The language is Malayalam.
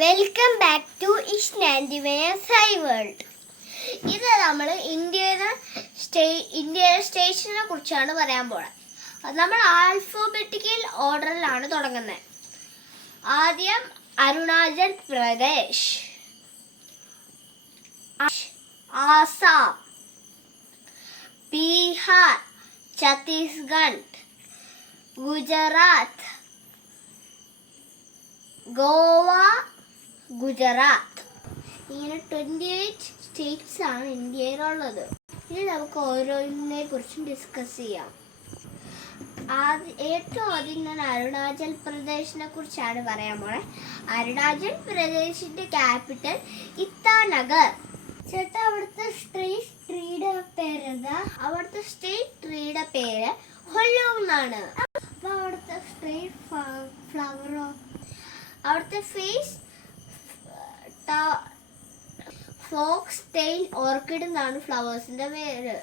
Welcome back to psy world. ഇത് നമ്മൾ ഇന്ത്യയുടെ സ്റ്റേഷനെ കുറിച്ചാണ് പറയാൻ പോകുന്നത്. നമ്മൾ ആൽഫബറ്റിക്കൽ ഓർഡറിലാണ് തുടങ്ങുന്നത്. ആദ്യം അരുണാചൽ പ്രദേശ്, ആസാം, ബീഹാർ, ഛത്തീസ്ഗഡ്, ഗുജറാത്ത്, ഗോവ, ഗുജറാത്ത്. ഇങ്ങനെ 28 സ്റ്റേറ്റ്സ് ആണ് ഇന്ത്യയിലുള്ളത്. ഇനി നമുക്ക് ഓരോന്നിനെ കുറിച്ചും ഡിസ്കസ് ചെയ്യാം. ഏറ്റവും ആദ്യം ഞാൻ അരുണാചൽ പ്രദേശിനെ കുറിച്ചാണ് പറയാൻ പോണേ. അരുണാചൽ പ്രദേശിന്റെ ക്യാപിറ്റൽ ഇറ്റാനഗർ. ചേട്ടാ, അവിടുത്തെ സ്റ്റേറ്റ് ട്രീയുടെ പേര് ഹൊല്ലു എന്നാണ്. അപ്പൊ അവിടുത്തെ സ്റ്റേറ്റ് ഫ്ലവറോ, അവിടുത്തെ ഫേസ് ഫോക്സ് ടെയിൽ ഓർക്കിഡ് എന്നാണ് ഫ്ലവേഴ്സിന്റെ പേര്.